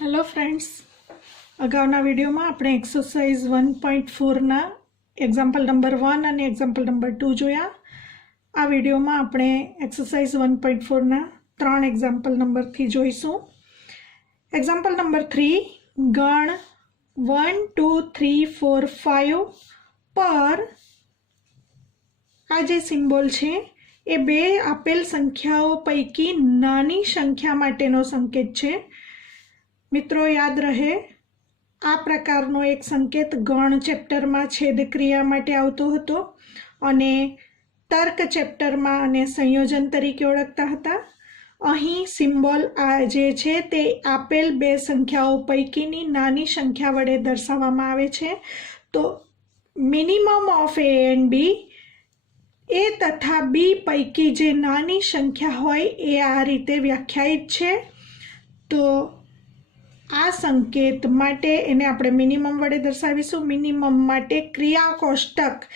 Hello friends, अगाउना video में आपणे exercise 1.4 ना एक्जाम्पल नंबर 1 और एक्जाम्पल नंबर 2 जोया। आ विडियो में आपणे एक्सरसाइज 1.4 ना 3 एक्जाम्पल नंबर थी जोईशुं। एक्जाम्पल नंबर 3 गण 1 2 3 4 5 पर आ जे सिम्बोल छे ए बे आपेल संख्याओं पैकी नानी संख्या माटेनो संकेत छे। मित्रों याद रहे, आ प्रकारनो एक संकेत गण चेप्टर में छेद क्रिया माटे आवतो हतो अने तर्क चेप्टर में आने संयोजन तरीके ओळखता हता। अहीं सिम्बोल आ जे छे ते आपेल बे संख्याओं पैकीनी नानी संख्या वडे दर्शाववामां आवे छे। तो minimum of a and b, a तथा बी पैकी जे नानी संख्या होय ए आ रीते व्याख्यायित छे। तो आ संकेत माटे एने आपणे मिनिमम वडे दर्शावीशुं। मिनिमम माटे क्रिया कोष्टक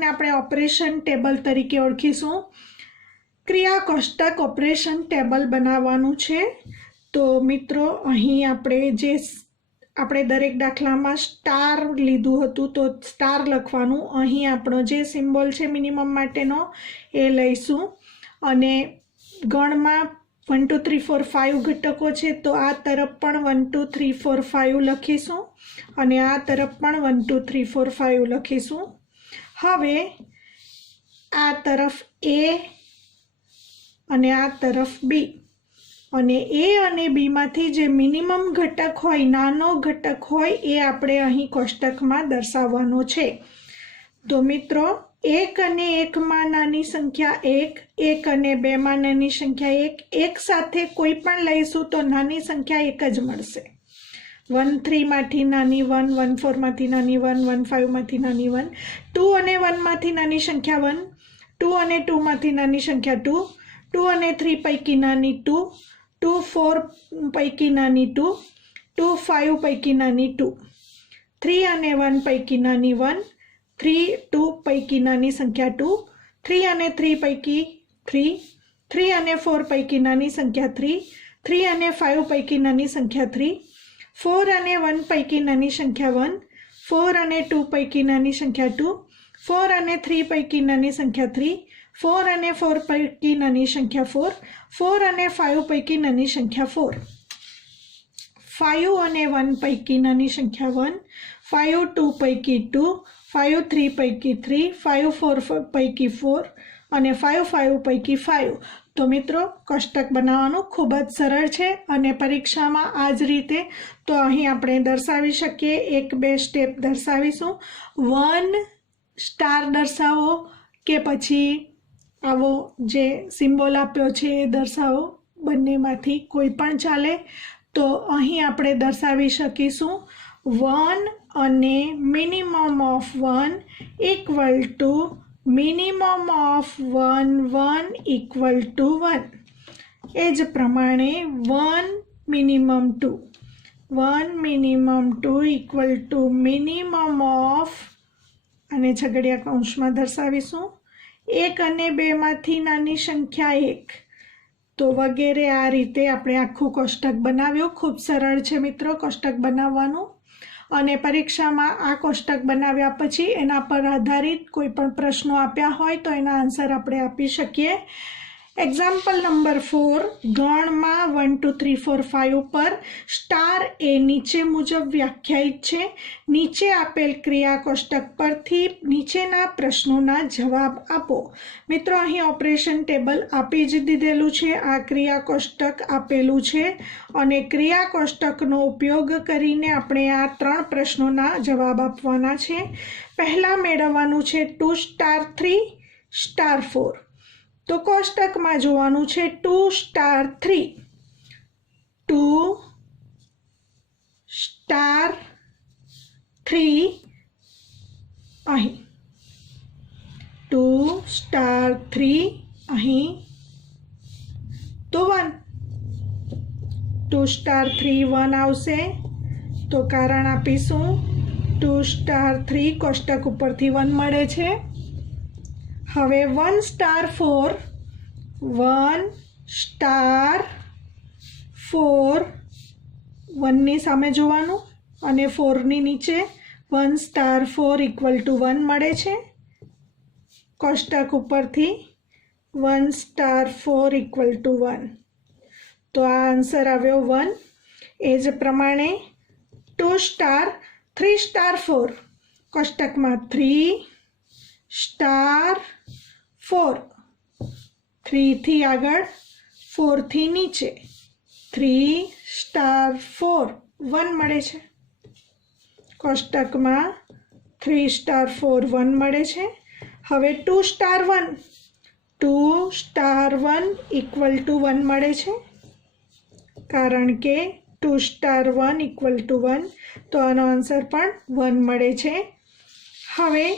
ने आपणे ऑपरेशन टेबल तरीके ओळखीशुं। क्रिया कोष्टक ऑपरेशन टेबल बनाववानुं छे। तो मित्रों अहीं આપણે દરેક દાખલામાં સ્ટાર લીધું હતું તો સ્ટાર લખવાનું। અહીં આપણો જે સિમ્બોલ છે મિનિમમ માટેનો એ લઈશું અને ગણમાં 1 2 3 4 5 ઘટકો છે તો આ તરફ પણ 1 2 3 4 5 લખીશું અને આ તરફ પણ 1 2 3 4 5 લખીશું। હવે આ તરફ A અને આ તરફ B અને ए અને बी मांथी जे मिनिमम घटक होय, नानो घटक होय ए आपणे अहीं कोष्टकमां दर्शाववानो छे। तो मित्रों 1 અને 1 मां नानी संख्या 1, 1 અને 2 मां नानी संख्या 1, एक साथे कोई पण लईशुं तो नानी संख्या एक ज मळशे। 1 3 मांथी नानी 1, 1 4 मांथी नानी 1, 1 5 मांथी नानी 1, 2 અને 1 मांथी नानी संख्या 1, 2 અને 2 मांथी नानी संख्या 2, 2 અને 3 पैकी नानी 2, 2 4 पैकी नानी 2, 2 5 पैकी नानी 2, 3 અને 1 पैकी नानी 1, 3 2 पैकी नानी संख्या 2, 3 અને 3 पैकी 3, 3 અને 4 पैकी नानी संख्या 3, 3 અને 5 पैकी नानी संख्या 3, 4 અને 1 पैकी नानी संख्या 1, 4 અને 2 पैकी नानी संख्या 2, 4 અને 3 पैकी नानी संख्या 3, 4 અને 4 पैकी नानी संख्या 4, 4 અને 5 पैकी नानी संख्या 4, 5 અને 1 पैकी नानी संख्या 1, 5 2 पैकी 2, 5 3 पैकी 3, 5 4 पैकी 4 અને 5 5 पैकी 5। तो मित्रों कोष्टक बनाववानुं खूब ज सरळ छे અને परीक्षामां आ ज रीते तो અહીં આપણે દર્શાવી શકીએ। 1 2 સ્ટેપ દર્શાવીશું। 1 સ્ટાર દર્શાવો કે પછી आवो जे सिम्बोल आप्यो छे ए दर्शावो, बंनेमांथी कोई पण चाले। तो अहीं आपणे दर्शावी शकीशुं 1 અને minimum of 1 equal to minimum of 1 1 equal to 1। ए ज प्रमाणे 1 minimum 2, 1 minimum 2 equal to minimum of आने छगड़िया कौंसमां दर्शावीशुं 1 અને 2 मांथी नानी संख्या 1। तो वगैरे आ रीते आपणे आखुं कोष्टक बनाव्युं। खूब सरळ छे मित्रों कोष्टक बनाववानुं અને परीक्षामां आ कोष्टक बनाव्या पछी एना पर आधारित कोई पण प्रश्नो आप्या होय तो एना आंसर आपणे आपी शकीए। एक्जाम्पल नंबर 4 गण में 1 2 3 4 5 पर स्टार ए नीचे मुजब व्याख्यायित छे। नीचे आपेल क्रिया कोष्टक परथी नीचेना प्रश्नोना जवाब आपो। मित्रों अहीं ऑपरेशन टेबल आपी ज दीधेलुं छे। आ क्रिया कोष्टक आपेलुं छे अने क्रिया कोष्टकनो उपयोग करीने आपणे आ 3 प्रश्नोना जवाब आपवाना छे। पहला मेळववानुं छे 2 स्टार 3 स्टार 4। तो कोष्टक में जोवानुं छे 2 स्टार 3, 2 स्टार 3 अहीं, 2 स्टार 3 अहीं, तो 1, 2 स्टार 3 1 आवशे। तो कारण आपीशुं 2 स्टार 3 कोष्टक उपरथी 1 मळे छे। हवे 1 स्टार 4, 1 स्टार 4 1ની સામે જોવાનું અને 4ની નીચે 1 સ્ટાર 4 ઇક્વલ ટુ 1 મળે છે। કોષ્ટક ઉપરથી 1 સ્ટાર 4 ઇક્વલ ટુ 1, તો આ આન્સર આવ્યો 1। એ જ પ્રમાણે 2 સ્ટાર 3 સ્ટાર 4 કોષ્ટકમાં 3 સ્ટાર 4, 3થી આગળ 4થી નીચે 3 સ્ટાર 4 1 મળે છે। કોષ્ટકમાં 3 સ્ટાર 4 1 મળે છે। હવે 2 સ્ટાર 1 ઇક્વલ ટુ 1 મળે છે, કારણ કે 2 સ્ટાર 1 ઇક્વલ ટુ 1, તો આનો આન્સર પણ 1 મળે છે। હવે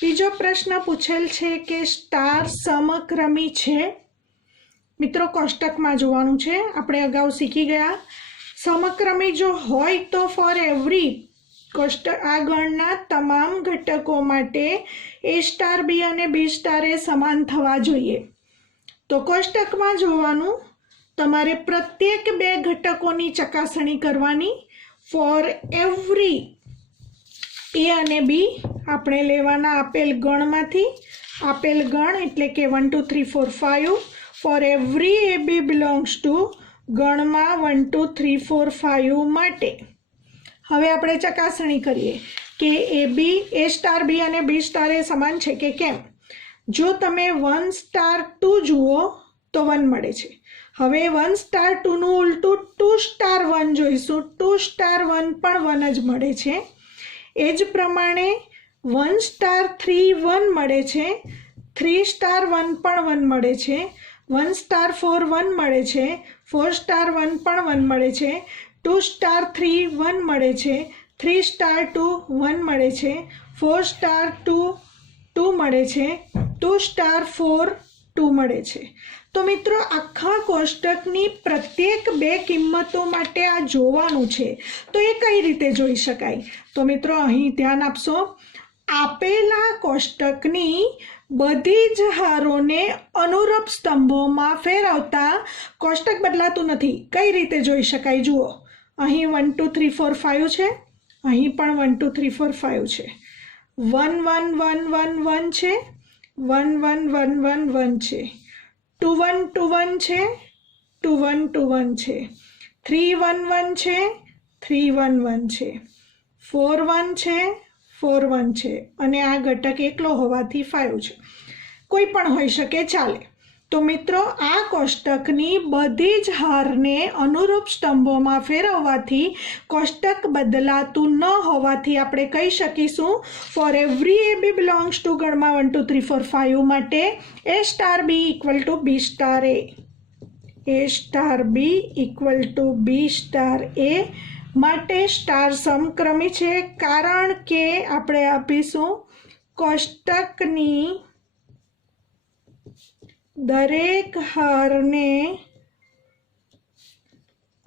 બીજો પ્રશ્ન પૂછેલ છે કે સ્ટાર સમક્રમી છે। મિત્રો કોષ્ટકમાં જોવાનું છે, આપણે અગાઉ શીખી ગયા સમક્રમી જો હોય તો ફોર એવરી કોષ્ટક આ ગણના તમામ ઘટકો માટે એ સ્ટાર બી અને બી સ્ટાર એ સમાન થવા જોઈએ। તો કોષ્ટકમાં જોવાનું, તમારે પ્રત્યેક બે ઘટકોની ચકાસણી કરવાની। ફોર એવરી એ અને બી આપણે લેવાના આપેલ ગણમાંથી, આપેલ ગણ એટલે કે 1 2 3 4 5, for every a b belongs to ગણમાં 1 2 3 4 5 માટે હવે આપણે ચકાસણી કરીએ કે એ સ્ટાર બી અને બી સ્ટાર એ સમાન છે કે કેમ। જો તમે 1 સ્ટાર 2 જુઓ તો 1 મળે છે। હવે 1 સ્ટાર 2નું ઉલટું 2 સ્ટાર 1 જોઈશું, 2 સ્ટાર 1 પણ 1 જ મળે છે। એ જ પ્રમાણે 1 સ્ટાર 3 1 મળે છે, 3 સ્ટાર 1 પણ 1 મળે છે, 1 સ્ટાર 4 1 મળે છે, 4 સ્ટાર 1 પણ 1 મળે છે, 2 સ્ટાર 3 1 મળે છે, 3 સ્ટાર 2 1 મળે છે, 4 સ્ટાર 2 2 મળે છે, 2 સ્ટાર 4 2 મળે છે। તો મિત્રો આખા કોષ્ટકની પ્રત્યેક બે કિંમતો માટે આ જોવાનું છે, તો એ કઈ રીતે જોઈ શકાય? તો મિત્રો અહીં ધ્યાન આપશો, આપેલા કોષ્ટકની બધી જ હારોને અનુરૂપ સ્તંભોમાં ફેરવતા કોષ્ટક બદલાતું નથી। કઈ રીતે જોઈ શકાય જુઓ, અહીં 1 2 3 4 5 છે, અહીં પણ 1 2 3 4 5 છે, 1 1 1 1 1 છે, 1 1 1 1 1 છે, 2 1 2 1 છે, 2 1 2 1 છે, 3 1 1 છે, 3 1 1 છે, 4 1 છે, 4 1 છે, અને આ ઘટક એકલો હોવાથી 5 છે। કોઈ પણ હોઈ શકે, ચાલે। તો મિત્રો આ કોષ્ટકની બધી જ હારને અનુરૂપ સ્તંભોમાં ફેરવવાથી કોષ્ટક બદલાતું ન હોવાથી આપણે કહી શકીશું for every a b belongs to ગણમાં 1 2 3 4 5 માટે a star b equal to b star a star b equal to b star a માટે સ્ટાર સમક્રમી છે, કારણ કે આપણે આપીશું કોષ્ટકની દરેક હારને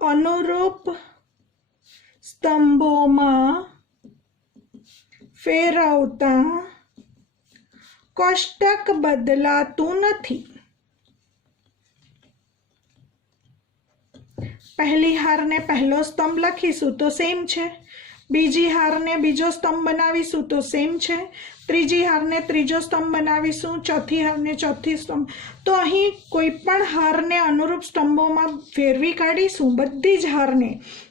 અનુરૂપ સ્તંભોમાં ફેરવતા કોષ્ટક બદલાતું નથી। પહેલી હારને પહેલો સ્તંભ લખીશું તો સેમ છે, બીજી હારને બીજો સ્તંભ બનાવીશું તો સેમ છે, ત્રીજી હારને ત્રીજો સ્તંભ બનાવીશું, ચોથી હારને ચોથી સ્તંભ, તો અહીં કોઈ પણ હારને અનુરૂપ સ્તંભોમાં ફેરવી કાઢીશું બધી જ હારને,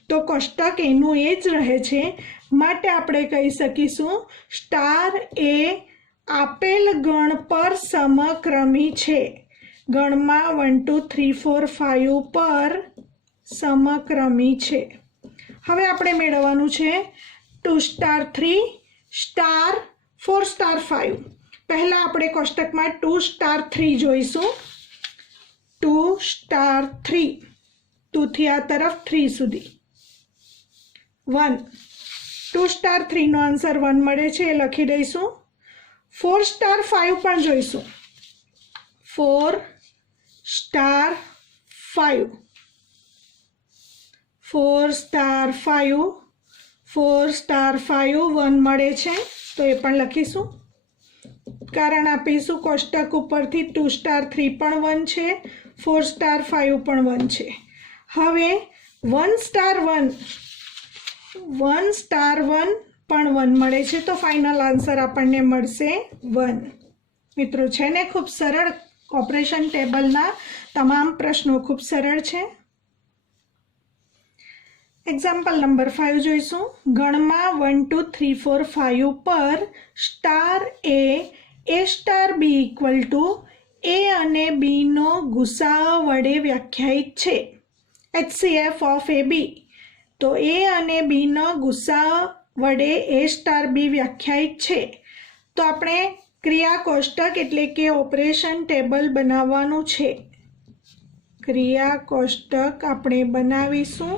તો કોષ્ટક એનું એ જ રહે છે। માટે આપણે કહી શકીશું સ્ટાર એ આપેલ ગણ પર સમક્રમી છે, ગણમાં 1 2 3 4 5 પર સમક્રમી છે। હવે આપણે મેળવવાનું છે 2 સ્ટાર 3 સ્ટાર 4 સ્ટાર 5। પહેલા આપણે કોષ્ટકમાં 2 સ્ટાર 3 જોઈશું, 2 સ્ટાર 3, 2 થી આ તરફ 3 સુધી 1, 2 સ્ટાર 3 નો આન્સર 1 મળે છે, એ લખી દઈશું। 4 સ્ટાર 5 પણ જોઈશું, 4 સ્ટાર 5, 4 સ્ટાર 5, 4 સ્ટાર 5 1 મળે છે, તો એ પણ લખીશું। કારણ આપીશું કોષ્ટક ઉપરથી 2 સ્ટાર 3 પણ 1 છે, 4 સ્ટાર 5 પણ 1 છે। હવે 1 સ્ટાર 1 પણ 1 મળે છે, તો ફાઇનલ આન્સર આપણને મળશે 1. મિત્રો છે ને ખૂબ સરળ, ઓપરેશન ટેબલના તમામ પ્રશ્નો ખૂબ સરળ છે. એક્ઝામ્પલ નંબર 5 જોઈશું. ગણમાં 1 2 3 4 5 પર star a star b equal to a અને બીનો ગુસાઅ વડે વ્યાખ્યાયિત છે. HCF of a b. તો એ અને બીનો ગુસાઅ વડે એ સ્ટાર બી વ્યાખ્યાયિત છે. તો આપણે ક્રિયા કોષ્ટક એટલે કે ઓપરેશન ટેબલ બનાવવાનું છે. ક્રિયા કોષ્ટક આપણે બનાવીશું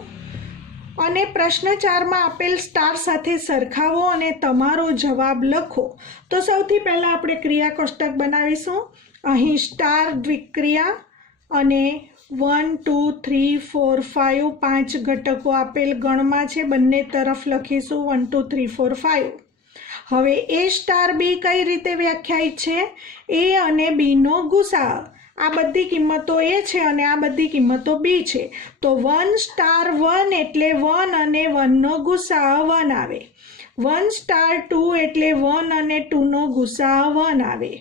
અને પ્રશ્ન 4માં આપેલ સ્ટાર સાથે સરખાવો અને તમારો જવાબ લખો. તો સૌથી પહેલાં આપણે ક્રિયા કોષ્ટક બનાવીશું. અહીં સ્ટાર દ્વિક્રિયા અને 1 2 3 4 5 5 ઘટકો આપેલ ગણમાં છે, બંને તરફ લખીશું 1 2 3 4 5. હવે એ સ્ટાર બી કઈ રીતે વ્યાખ્યાયિત છે? એ અને બીનો ગુસાઅ. આ બધી કિંમતો એ છે અને આ બધી કિંમતો બી છે. તો 1 સ્ટાર 1 એટલે 1 અને 1નો ગુસાઅ 1 આવે. 1 સ્ટાર 2 એટલે 1 અને 2નો ગુસાઅ 1 આવે.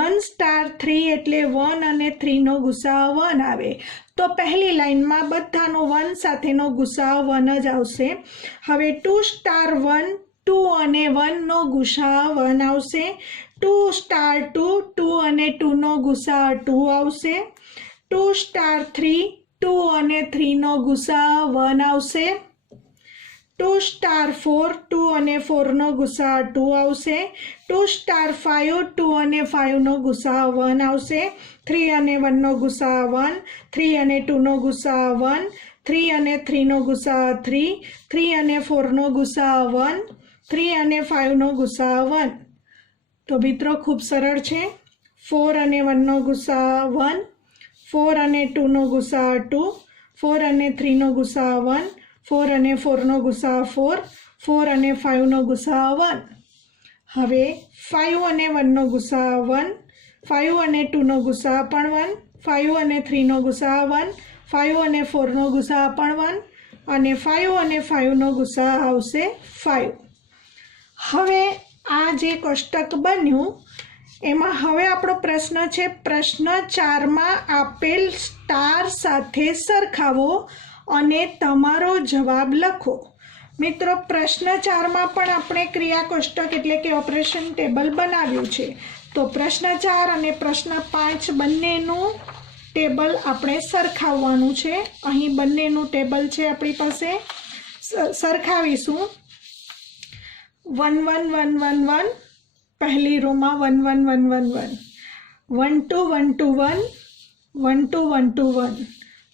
1 સ્ટાર 3 એટલે 1 અને 3નો ગુસાઅ 1 આવે. તો પહેલી લાઈનમાં બધાનો 1 સાથેનો ગુસાઅ 1 જ આવશે. હવે 2 સ્ટાર 1 2 અને 1નો ગુસાઅ 1 આવશે. 2 સ્ટાર 2 2 અને 2નો ગુસાઅ 2 આવશે. 2 સ્ટાર 3 2 અને 3નો ગુસાઅ 1 આવશે. 2 સ્ટાર 4 2 અને 4નો ગુસાઅ 2 આવશે. 2 સ્ટાર 5 2 અને 5નો ગુસાઅ 1 આવશે. 3 અને 1નો ગુસાઅ 1, 3 અને 2નો ગુસાઅ 1, 3 અને 3નો ગુસાઅ 3, 3 અને 4નો ગુસાઅ 1, 3 અને 5નો ગુસાઅ 1. તો મિત્રો ખૂબ સરળ છે. 4 અને 1નો ગુસાઅ 1, 4 અને 2નો ગુસાઅ 2, 4 અને 3નો ગુસાઅ 1, 4 અને 4નો ગુસાઅ 4, 4 અને 5નો ગુસાઅ 1. હવે 5 અને 1નો ગુસાઅ 1, 5 અને 2નો ગુસાઅ પણ 1, 5 અને 3નો ગુસાઅ 1, 5 અને 4નો ગુસાઅ પણ 1 અને 5 અને 5નો ગુસાઅ આવશે 5. હવે આ જે કોષ્ટક બન્યું એમાં હવે આપણો પ્રશ્ન છે, પ્રશ્ન 4માં આપેલ સ્ટાર સાથે સરખાવો અને તમારો જવાબ લખો. મિત્રો પ્રશ્ન 4માં પણ આપણે ક્રિયા કોષ્ટક એટલે કે ઓપરેશન ટેબલ બનાવ્યું છે. તો પ્રશ્ન 4 અને પ્રશ્ન 5 બંનેનું ટેબલ આપણે સરખાવવાનું છે. અહીં બંનેનું ટેબલ છે આપણી પાસે. સરખાવીશું. 1 1 1 1 1 પહેલી રોમાં 1 1 1 1 1, 1 2 1 2 1, 1 2 1 2 1,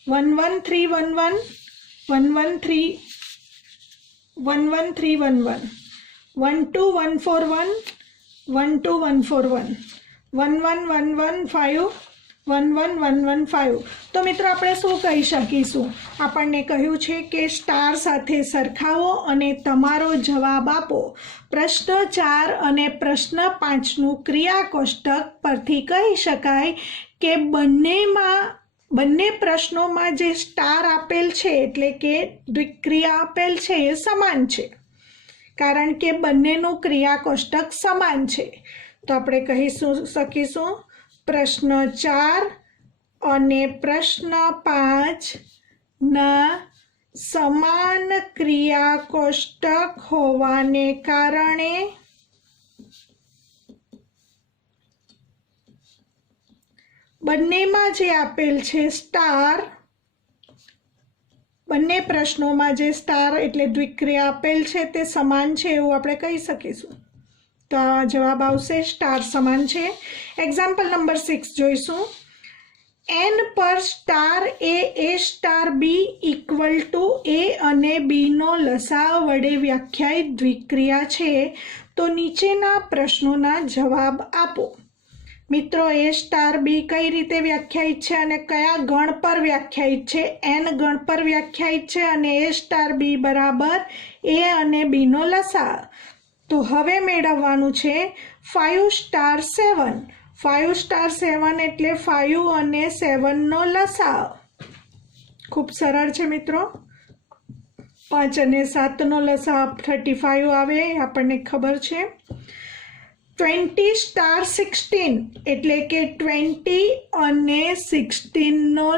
1 1 3 1 1, 1 1 3 1 1 3 1 1, 1 2 1 4 1, 1 2 1 4 1, 1 1 1 1 5, 1 1 1 1 5. તો મિત્રો આપણે શું કહી શકીશું? આપણને કહ્યું છે કે સ્ટાર સાથે સરખાવો અને તમારો જવાબ આપો. પ્રશ્ન 4 અને પ્રશ્ન 5નું ક્રિયા કોષ્ટક પરથી કહી શકાય કે બંને પ્રશ્નોમાં જે સ્ટાર આપેલ છે એટલે કે દ્વિક્રિયા આપેલ છે એ સમાન છે, કારણ કે બંનેનું ક્રિયા કોષ્ટક સમાન છે. તો આપણે કહી શકીશું પ્રશ્ન 4 અને પ્રશ્ન 5ના સમાન ક્રિયા કોષ્ટક હોવાને કારણે બંનેમાં જે આપેલ છે સ્ટાર, બંને પ્રશ્નોમાં જે સ્ટાર એટલે દ્વિક્રિયા આપેલ છે તે સમાન છે એવું આપણે કહી શકીશું. તો આ જવાબ આવશે સ્ટાર સમાન છે. એક્ઝામ્પલ નંબર 6 જોઈશું. n પર star a star b equal to a અને બીનો લસાઅ વડે વ્યાખ્યાયિત દ્વિક્રિયા છે, તો નીચેના પ્રશ્નોના જવાબ આપો. મિત્રો એ સ્ટાર બી કઈ રીતે વ્યાખ્યાયિત છે અને કયા ગણ પર વ્યાખ્યાયિત છે? n ગણ પર વ્યાખ્યાયિત છે અને એ સ્ટાર બી બરાબર એ અને બીનો લસાઅ. તો હવે મેળવવાનું છે 5 સ્ટાર 7. 5 સ્ટાર 7 એટલે 5 અને 7નો લસાઅ. ખૂબ સરળ છે મિત્રો. 5 અને 7 નો લસા 35 આવે આપણને ખબર છે। 20 સ્ટાર 16 એટલે કે 20 અને 16 નો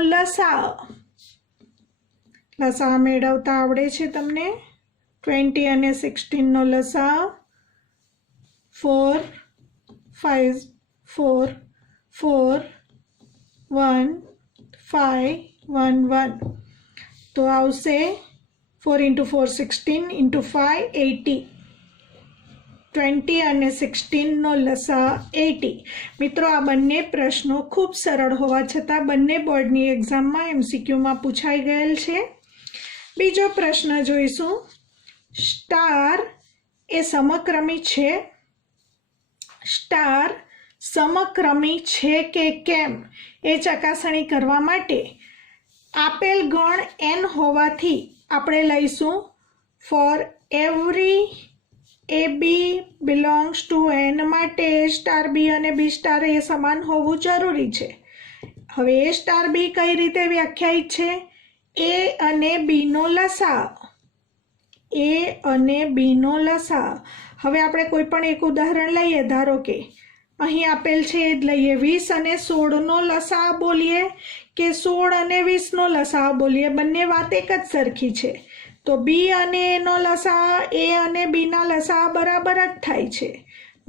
લસા મેળવતા આવડે છે તમને। 20 અને 16 નો લસા 4 5 4 4 1 5 1 1 તો આવશે 4 × 4 16 × 5 80। 20 અને 16 નો લસા 80। મિત્રો આ બંને પ્રશ્નો ખૂબ સરળ હોવા છતાં બંને બોર્ડની એક્ઝામમાં MCQમાં પૂછાઈ ગયેલ છે। બીજો પ્રશ્ન જોઈશું। સ્ટાર એ સમક્રમી છે? સ્ટાર સમક્રમી છે કે કેમ એ ચકાસણી કરવા માટે આપેલ ગણ n હોવાથી આપણે લઈશું for every AB belongs to n માટે A સ્ટાર B અને B સ્ટાર એ સમાન હોવું જરૂરી છે। હવે A સ્ટાર B કઈ રીતે વ્યાખ્યાયિત છે? A અને B નો લસા। A અને B નો લસા। હવે આપણે કોઈ પણ એક ઉદાહરણ લઈએ। ધારો કે અહીં આપેલ છે એ જ લઈએ। 20 અને 16 નો લસા બોલીએ કે 16 અને 20 નો લસા બોલીએ, બંને વાત એક જ સરખી છે। તો B અને A નો લસા A અને B ના લસા બરાબર જ થાય છે।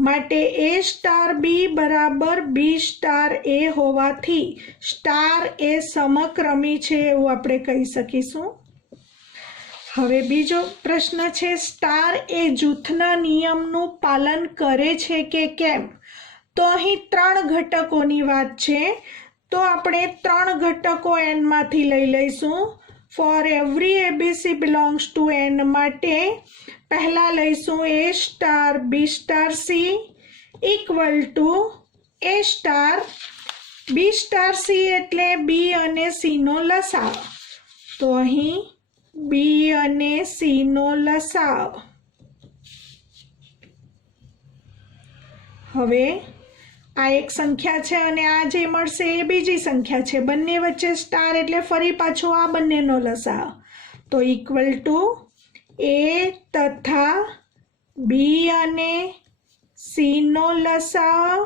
માટે A સ્ટાર B બરાબર B સ્ટાર A હોવાથી સ્ટાર એ સમક્રમી છે એવું આપણે કહી શકીશું। હવે બીજો પ્રશ્ન છે। સ્ટાર એ જૂથના નિયમનું પાલન કરે છે કે કેમ? તો અહીં 3 ઘટકોની વાત છે, તો આપણે 3 ઘટકો n માંથી લઈ લઈશું। For every ABC belongs to n માટે પહેલા લઈશું A star B star C equal to A star B star C એટલે B અને C નો લસા। તો અહીં B અને C નો લસા। હવે આ એક સંખ્યા છે અને આ જે મળશે એ બીજી સંખ્યા છે, બંને વચ્ચે સ્ટાર એટલે ફરી પાછો આ બંનેનો લસા। તો ઇક્વલ ટુ A તથા B અને C નો લસા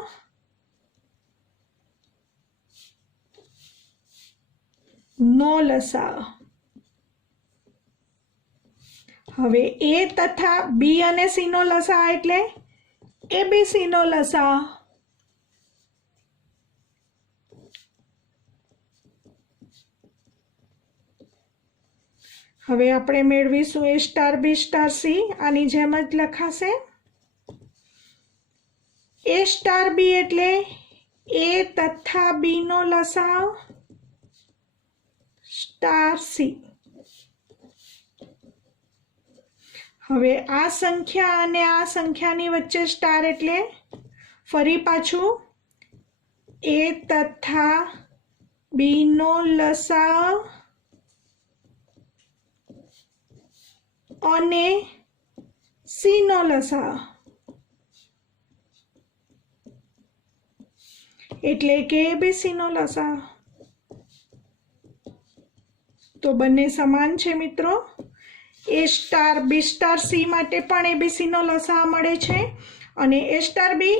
હવે A તથા B અને C નો લસા એટલે ABC નો લસા। હવે આપણે મેળવીશું A star B star C, આની જેમ જ લખાશે। A સ્ટાર B એટલે A તથા B નો લસા સ્ટાર C। હવે આ સંખ્યા અને આ સંખ્યાની વચ્ચે સ્ટાર એટલે ફરી પાછું A તથા B નો લસા અને C નો લસા એટલે કે ABC નો લસા। તો બંને સમાન છે મિત્રો। A star B star C માટે પણ ABC નો લસા મળે છે અને A star B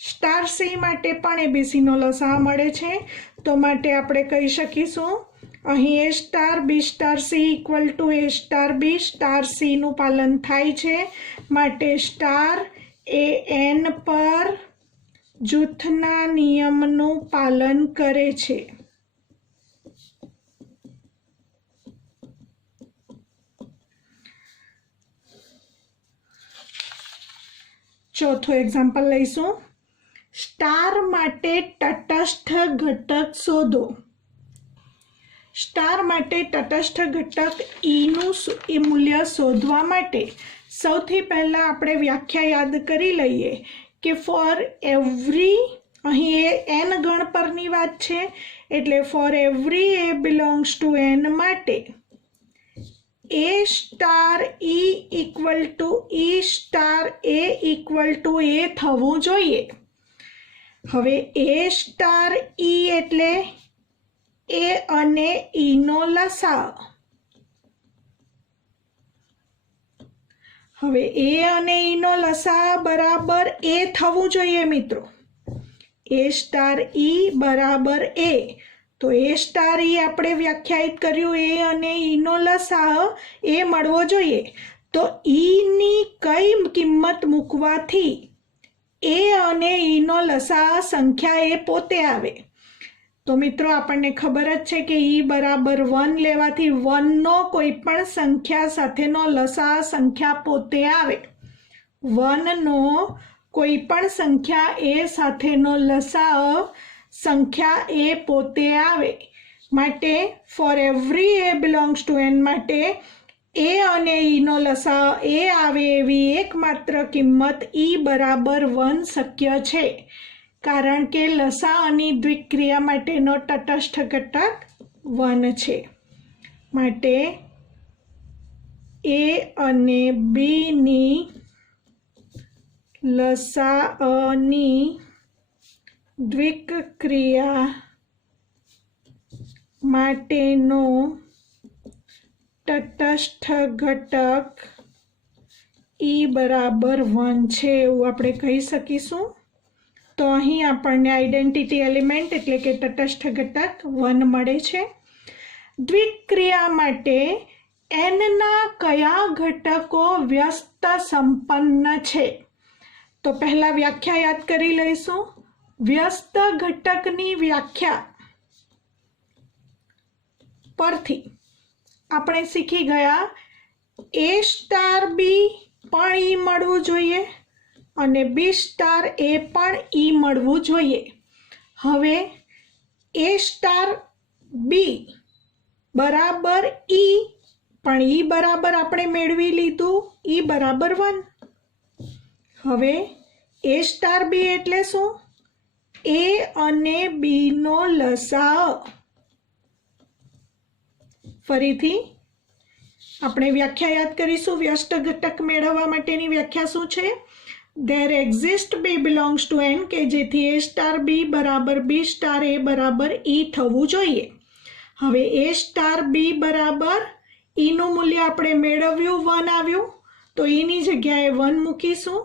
star C માટે પણ ABC નો લસા મળે છે। તો માટે આપણે કહી શકીશું અહીં A star B star C equal to A star B star C નું પાલન થાય છે। માટે સ્ટાર એ n પર જૂથના નિયમનું પાલન કરે છે। ચોથું એક્ઝામ્પલ લઈશું। સ્ટાર માટે તટસ્થ ઘટક શોધો। સ્ટાર માટે તટસ્થ ઘટક નું મૂલ્ય શોધવા માટે સૌથી પહેલા આપણે વ્યાખ્યા યાદ કરી લઈએ કે ફોર એવરી, અહીં એ n ગણ પરની વાત છે એટલે for every A belongs to n માટે A star E equal to E star A equal to A થવું જોઈએ। હવે A સ્ટાર E એટલે A અને E નો લસા। હવે એ અને ઈનો લસા બરાબર એ થવું જોઈએ મિત્રો. એ સ્ટાર ઈ બરાબર એ. તો એ સ્ટાર ઈ આપણે વ્યાખ્યાયિત કર્યું, એ અને ઈનો લસા એ મળવો જોઈએ. તો ઈની કઈ કિંમત મૂકવાથી એ અને ઈનો લસા સંખ્યા એ પોતે આવે? તો મિત્રો આપણને ખબર જ છે કે ઈ બરાબર 1 લેવાથી 1નો કોઈ પણ સંખ્યા સાથેનો લસા સંખ્યા પોતે આવે. 1નો કોઈ પણ સંખ્યા એ સાથેનો લસા સંખ્યા એ પોતે આવે. માટે for every a belongs to N માટે એ અને ઈનો લસા એ આવે એવી એકમાત્ર કિંમત ઈ બરાબર 1 શક્ય છે, કારણ કે લસાઅની દ્વિક્રિયા માટેનો તટસ્થ ઘટક 1 છે. માટે એ અને બીની લસાઅની દ્વિક્રિયા માટેનો તટસ્થ ઘટક ઈ બરાબર 1 છે એવું આપણે કહી શકીશું. તો અહીં આપણને આઈડેન્ટિટી એલિમેન્ટ એટલે કે તટસ્થ ઘટક 1 મળે છે. દ્વિક્રિયા માટે એનના કયા ઘટકો વ્યસ્ત સંપન્ન છે? તો પહેલા વ્યાખ્યા યાદ કરી લઈશું. વ્યસ્ત ઘટકની વ્યાખ્યા પરથી આપણે શીખી ગયા એ સ્ટાર બી પણ ઈ મળવું જોઈએ અને બી સ્ટાર એ પણ ઈ મળવું જોઈએ. હવે એ સ્ટાર બી બરાબર ઈ, પણ ઈ બરાબર આપણે મેળવી લીધું ઈ બરાબર 1. હવે એ સ્ટાર બી એટલે શું? એ અને બીનો લસા. ફરીથી આપણે વ્યાખ્યા યાદ કરીશું. વ્યસ્ત ઘટક મેળવવા માટેની વ્યાખ્યા શું છે? There exist B belongs to n કે જેથી A સ્ટાર બી બરાબર B સ્ટાર A બરાબર E થવું જોઈએ. હવે A સ્ટાર બી બરાબર ઈનું મૂલ્ય આપણે મેળવ્યું 1 આવ્યું, તો ઈની જગ્યાએ 1 મૂકીશું.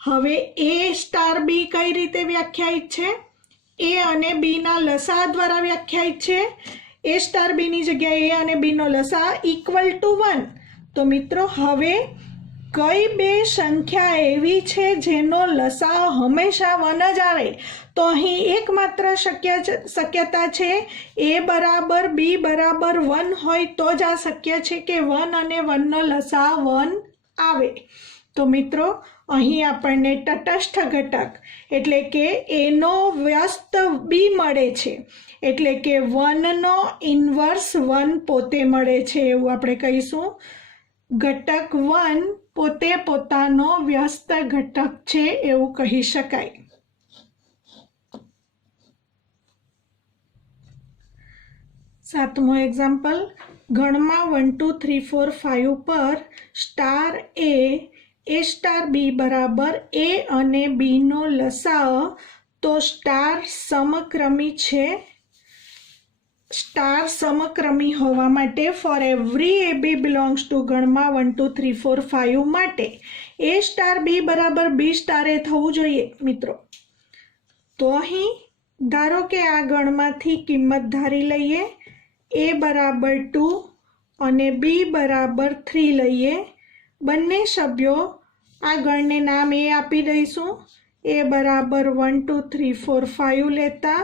હવે A સ્ટાર બી કઈ રીતે વ્યાખ્યાયિત છે? A અને બીના લસા દ્વારા વ્યાખ્યાયિત છે. A સ્ટાર બીની જગ્યાએ A અને બીનો લસા ઇક્વલ ટુ 1. તો મિત્રો હવે કઈ બે સંખ્યા એવી છે જેનો લસા હંમેશા 1 જ આવે? તો અહીં એકમાત્ર શક્યતા છે A બરાબર B બરાબર 1 હોય તો જ આ શક્ય છે કે 1 અને 1નો લસા 1 આવે. તો મિત્રો અહીં આપણને તટસ્થ ઘટક એટલે કે એનો વ્યસ્ત બી મળે છે, એટલે કે 1નો ઇન્વર્સ 1 પોતે મળે છે એવું આપણે કહીશું. ઘટક 1 પોતે પોતાનો વ્યસ્ત ઘટક છે એવું કહી શકાય. સાતમો એક્ઝામ્પલ. ગણમાં 1 2 3 4 5 પર સ્ટાર એ સ્ટાર બી બરાબર એ અને બીનો લસા. તો સ્ટાર સમક્રમી છે. સ્ટાર સમક્રમી હોવા માટે for every a b belongs to ગણમાં 1 2 3 4 5 માટે એ સ્ટાર બી બરાબર બી સ્ટાર એ થવું જોઈએ મિત્રો. તો અહીં ધારો કે આ ગણમાંથી કિંમત ધારી લઈએ. એ બરાબર 2 અને બી બરાબર 3 લઈએ. બંને સભ્યો આ ગણને નામ એ આપી દઈશું. એ બરાબર 1 2 3 4 5 લેતા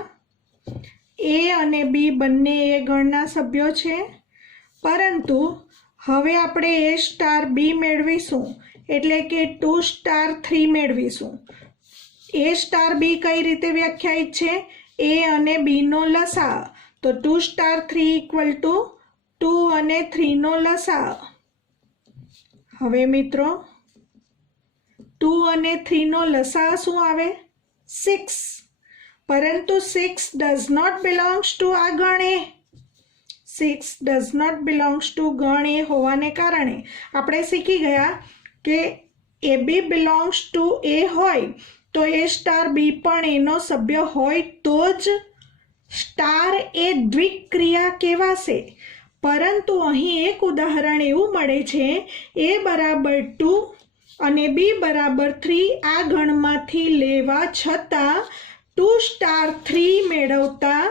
એ અને બી બંને એ ગણના સભ્યો છે, પરંતુ હવે આપણે એ સ્ટાર બી મેળવીશું એટલે કે 2 સ્ટાર 3 મેળવીશું. એ સ્ટાર બી કઈ રીતે વ્યાખ્યાયિત છે? એ અને બીનો લસા. તો 2 સ્ટાર 3 ઇક્વલ ટુ 2 અને 3નો લસા. હવે મિત્રો 2 અને 3નો લસા શું આવે? 6. પરંતુ 6 does not belongs to આ ગણ એ. 6 does not belongs to ગણ એ હોવાને કારણે આપણે શીખી ગયા કે એ બી બિલોંગ્સ ટુ એ હોય તો એ સ્ટાર બી પણ એનો સભ્ય હોય તો જ સ્ટાર એ દ્વિક્રિયા કહેવાશે. પરંતુ અહીં એક ઉદાહરણ એવું મળે છે. એ બરાબર 2 અને b બરાબર 3 આ ગણમાંથી લેવા છતાં 2 સ્ટાર 3 મેળવતા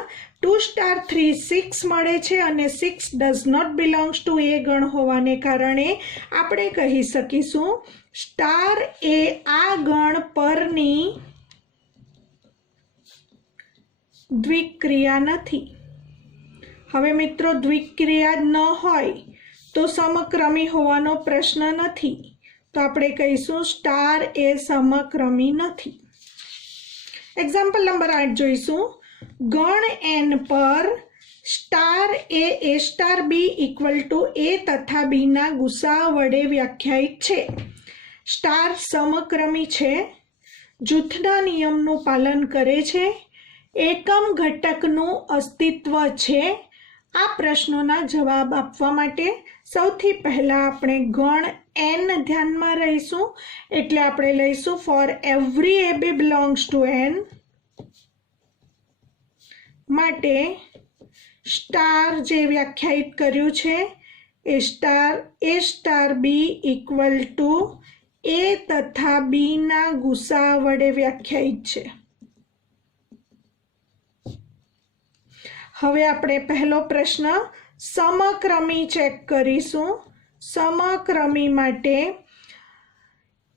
2 સ્ટાર 3 6 મળે છે અને 6 ડઝ નોટ બિલોંગ્સ ટુ એ ગણ હોવાને કારણે આપણે કહી શકીશું સ્ટાર એ આ ગણ પરની દ્વિક્રિયા નથી. હવે મિત્રો દ્વિક્રિયા ન હોય તો સમક્રમી હોવાનો પ્રશ્ન નથી, તો આપણે કહીશું સ્ટાર એ સમક્રમી નથી. એક્ઝામ્પલ નંબર 8 જોઈશું. ગણ n પર star a star b equal to a તથા બીના ગુસા વડે વ્યાખ્યાયિત છે. સ્ટાર સમક્રમી છે, જૂથના નિયમનું પાલન કરે છે, એકમ ઘટકનું અસ્તિત્વ છે. આ પ્રશ્નોના જવાબ આપવા માટે સૌથી પહેલાં આપણે ગણ n ધ્યાનમાં રહીશું. એટલે આપણે લઈશું for every a b belongs to n માટે સ્ટાર જે વ્યાખ્યાયિત કર્યું છે a star b equal to a તથા બીના ગુસા વડે વ્યાખ્યાયિત છે. હવે આપણે પહેલો પ્રશ્ન સમક્રમી ચેક કરીશું. સમક્રમી માટે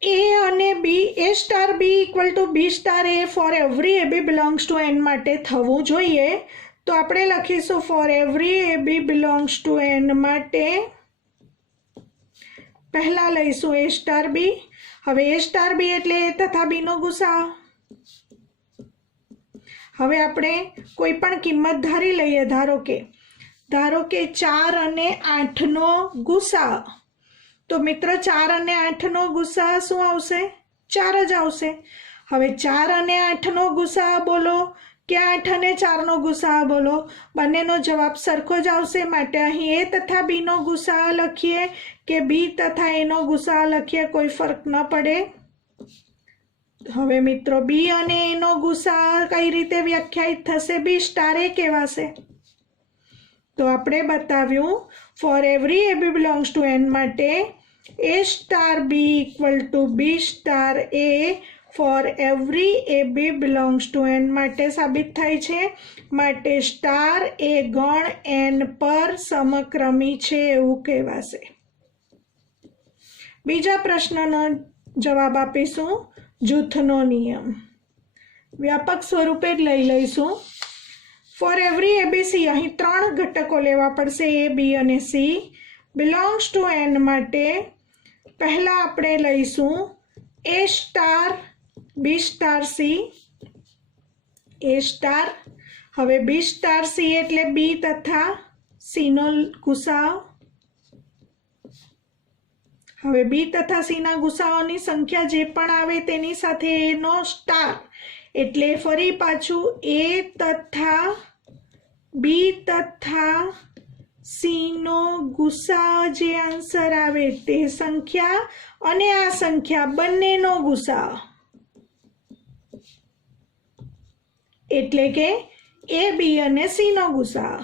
એ અને b a star b equal to b star a for every a b belongs to N માટે થવું જોઈએ. તો આપણે લખીશું for every a b belongs to N માટે પહેલા લઈશું એ સ્ટાર બી. હવે એ સ્ટાર બી એટલે એ તથા બીનો ગુસા. હવે આપણે કોઈ પણ કિંમત ધારી લઈએ. ધારો કે 4 અને 8નો ગુસા. તો મિત્રો 4 અને 8નો ગુસા શું આવશે? 4 જ આવશે. હવે 4 અને 8નો ગુસા બોલો કે 8 અને 4નો ગુસા બોલો, બંનેનો જવાબ સરખો જ આવશે. માટે અહીં એ તથા બીનો ગુસા લખીએ કે બી તથા એનો ગુસા લખીએ, કોઈ ફરક ન પડે. હવે મિત્રો બી અને એનો ગુસા કઈ રીતે વ્યાખ્યાયિત થશે? બી સ્ટાર એ કહેવાશે. તો આપણે બતાવ્યું for every a b belongs to N માટે a star b equal to b star a for every a b belongs to N માટે સાબિત થાય છે. માટે સ્ટાર એ ગણ એન પર સમક્રમી છે એવું કહેવાશે. બીજા પ્રશ્નનો જવાબ આપીશું જૂથનો નિયમ. વ્યાપક સ્વરૂપે જ લઈ લઈશું. ફોર એવરી એબીસી અહીં 3 ઘટકો લેવા પડશે એ બી અને સી. બિલોંગ્સ ટુ એન માટે પહેલા આપણે લઈશું એ સ્ટાર બી સ્ટાર સી. એ સ્ટાર. હવે બી સ્ટાર સી એટલે બી તથા સીનો ગુસાઅ. હવે બી તથા સીના ગુસાઓની સંખ્યા જે પણ આવે તેની સાથે એનો સ્ટાર એટલે ફરી પાછું એ તથા બી તથા સીનો ગુસા જે આન્સર આવે તે સંખ્યા અને આ સંખ્યા બંનેનો ગુસા એટલે કે એ બી અને સીનો ગુસા.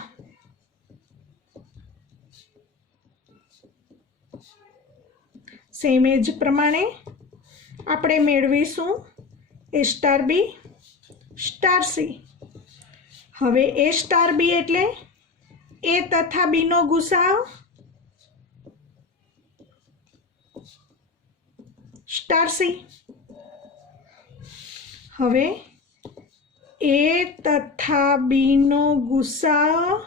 સેમ એજ પ્રમાણે આપણે મેળવીશું એ સ્ટાર બી સ્ટાર સી. હવે એ સ્ટાર બી એટલે એ તથા બીનો ગુસા સ્ટાર સી. હવે એ તથા બીનો ગુસા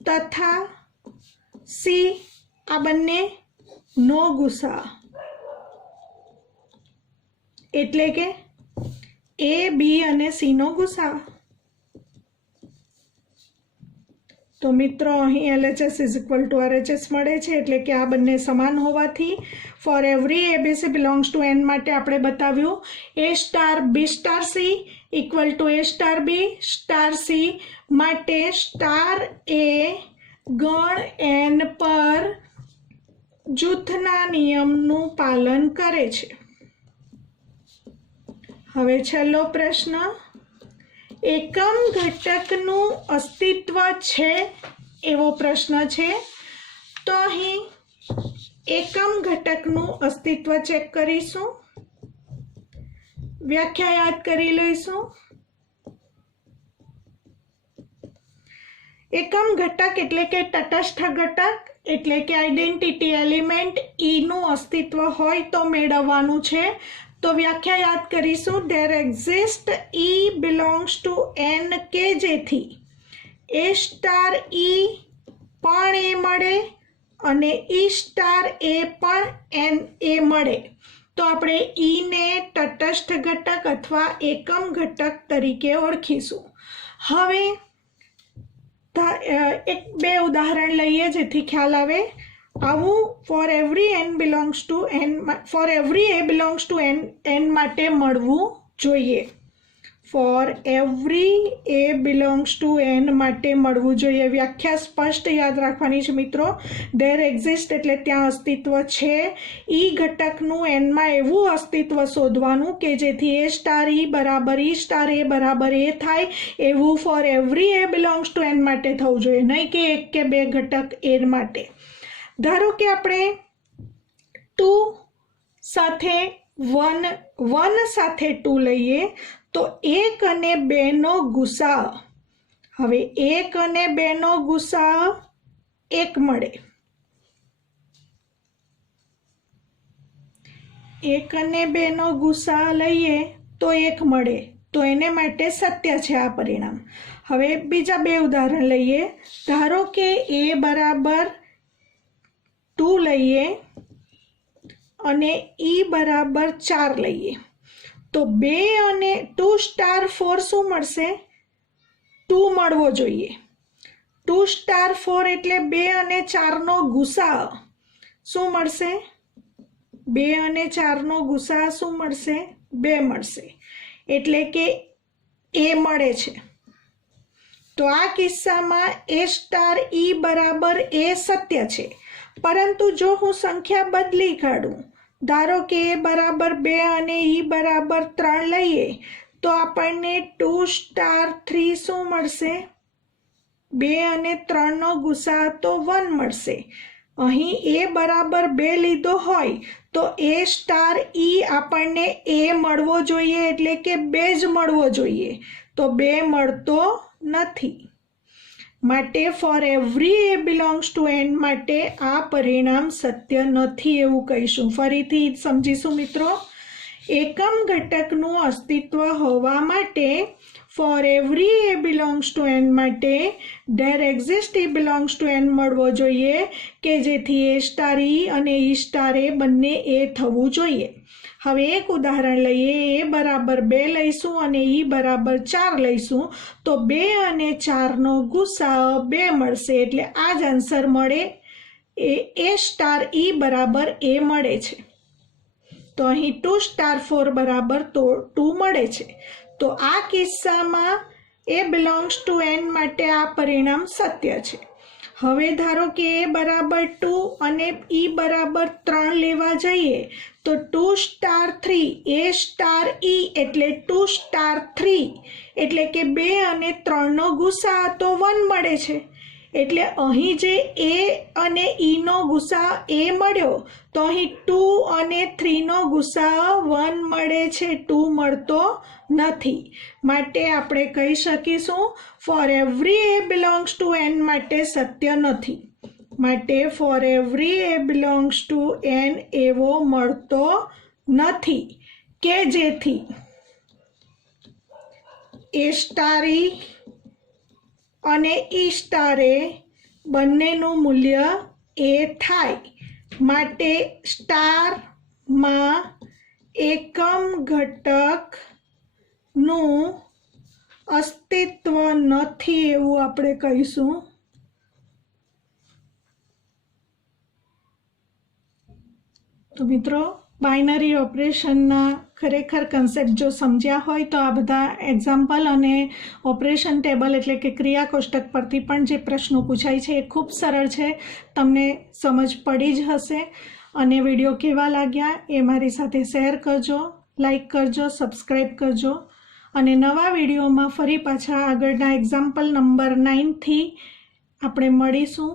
તથા સી આ બંને નો ગુસા એટલે કે એ બી અને સી નો ગુસા. તો મિત્રો અહીં LHS is equal to RHS મળે છે એટલે કે આ બંને સમાન હોવાથી for every a b c belongs to N માટે આપણે બતાવ્યું a star b star c equal to a star b star c. માટે સ્ટાર એ ગણ એન પર જૂથના નિયમનું પાલન કરે છે. હવે છેલ્લો પ્રશ્ન એકમ ઘટકનું અસ્તિત્વ છે એવો પ્રશ્ન છે. તો અહીં એકમ ઘટકનું અસ્તિત્વ ચેક કરીશું, વ્યાખ્યા યાદ કરી લઈશું। એકમ ઘટક એટલે કે તટસ્થ ઘટક એટલે કે આઈડેન્ટિટી એલિમેન્ટ ઈ નું અસ્તિત્વ હોય તો મેળવવાનું છે। તો વ્યાખ્યા યાદ કરીશું, there exist e belongs to N કે જેથી એ સ્ટાર ઈ પણ એ મળે અને ઈ સ્ટાર એ પણ એન એ મળે। તો આપણે ઈ ને તટસ્થ ઘટક અથવા એકમ ઘટક તરીકે ઓળખીશું। હવે એક બે ઉદાહરણ લઈએ જેથી ખ્યાલ આવે। આવું for every n belongs to N, for every a belongs to N માટે મળવું જોઈએ। For every a belongs to N માટે મળવું જોઈએ। વ્યાખ્યા સ્પષ્ટ યાદ રાખવાની છે મિત્રો। ધેર એક્ઝિસ્ટ એટલે ત્યાં અસ્તિત્વ છે। ઈ ઘટકનું એનમાં એવું અસ્તિત્વ શોધવાનું કે જેથી એ સ્ટાર ઈ બરાબર ઈ સ્ટાર એ બરાબર એ થાય, એવું for every a belongs to N માટે થવું જોઈએ, નહીં કે એક કે બે ઘટક એ માટે। ધારો કે આપણે 2 સાથે 1 સાથે 2 લઈએ તો 1 અને 2 નો ગુસાઅ, હવે 1 અને 2 નો ગુસાઅ 1 મળે, 1 અને 2 નો ગુસાઅ લઈએ તો 1 મળે, તો એને માટે સત્ય છે આ પરિણામ। હવે બીજા બે ઉદાહરણ લઈએ। ધારો કે a બરાબર 2 લઈએ અને e બરાબર 4 લઈએ તો 2 અને 2 સ્ટાર 4 શું મળશે? 2 મળવો જોઈએ। 2 સ્ટાર 4 એટલે 2 અને 4 નો ગુસાઅ શું મળશે? 2 અને 4 નો ગુસાઅ શું મળશે? 2 મળશે, એટલે કે એ મળે છે। તો આ કિસ્સામાં એ સ્ટાર ઈ બરાબર એ સત્ય છે, પરંતુ જો હું સંખ્યા બદલી કાઢું, ધારો કે એ બરાબર 2 અને ઈ બરાબર 3 લઈએ તો આપણને 2 સ્ટાર 3 શું મળશે? 2 અને 3 નો ગુસાઅ તો 1 મળશે। અહીં એ બરાબર 2 લીધો હોય તો એ સ્ટાર ઈ આપણને એ મળવો જોઈએ, એટલે કે 2 જ મળવો જોઈએ, તો 2 મળતો નથી। માટે for every a belongs to N માટે આ પરિણામ સત્ય નથી એવું કહીશું। ફરીથી સમજીશું મિત્રો। એકમ ઘટકનું અસ્તિત્વ હોવા માટે for every a belongs to N માટે there exist e belongs to n મળવો જોઈએ કે જેથી એ સ્ટાર ઈ અને ઈ સ્ટાર એ બંને એ થવું જોઈએ। હવે એક ઉદાહરણ લઈએ। એ બરાબર 2 લઈશું અને ઈ બરાબર 4 લઈશું તો 2 અને 4 નો ગુસાઅ 2 મળશે, એટલે આ જ આન્સર મળે, એ સ્ટાર ઈ બરાબર એ મળે છે। તો અહીં 2 સ્ટાર 4 બરાબર 2 મળે છે। તો આ કિસ્સામાં એ બિલોંગ્સ ટુ એન માટે આ પરિણામ સત્ય છે। હવે ધારો કે એ બરાબર 2 અને ઈ બરાબર 3 લેવા જઈએ તો 2 સ્ટાર 3 એ સ્ટાર ઈ એટલે 2 સ્ટાર 3 એટલે કે 2 અને 3 નો ગુસાઅ તો 1 મળે છે, એટલે અહીં જે એ અને ઈ નો ગુસાઅ એ મળ્યો તો અહીં 2 અને 3 નો ગુસાઅ 1 મળે છે, 2 મળતો નથી। માટે આપણે કહી શકીશું for every a belongs to N માટે સત્ય નથી। માટે for every a belongs to N એવો મળતો નથી કે જેથી એ સ્ટાર ઈ અને ઈ સ્ટાર એ બંનેનું મૂલ્ય એ થાય। માટે સ્ટારમાં એકમ ઘટકનું અસ્તિત્વ નથી એવું આપણે કહીશું। તો મિત્રો, બાઇનરી ઓપરેશનના ખરેખર કન્સેપ્ટ જો સમજ્યા હોય તો આ બધા એક્ઝામ્પલ અને ઓપરેશન ટેબલ એટલે કે ક્રિયા કોષ્ટક પરથી પણ જે પ્રશ્નો પૂછાય છે એ ખૂબ સરળ છે, તમને સમજ પડી જ હશે। અને વિડીયો કેવા લાગ્યા એ મારી સાથે શેર કરજો, લાઈક કરજો, સબસ્ક્રાઈબ કરજો અને નવા વિડીયોમાં ફરી પાછા આગળના એક્ઝામ્પલ નંબર 9 થી આપણે મળીશું।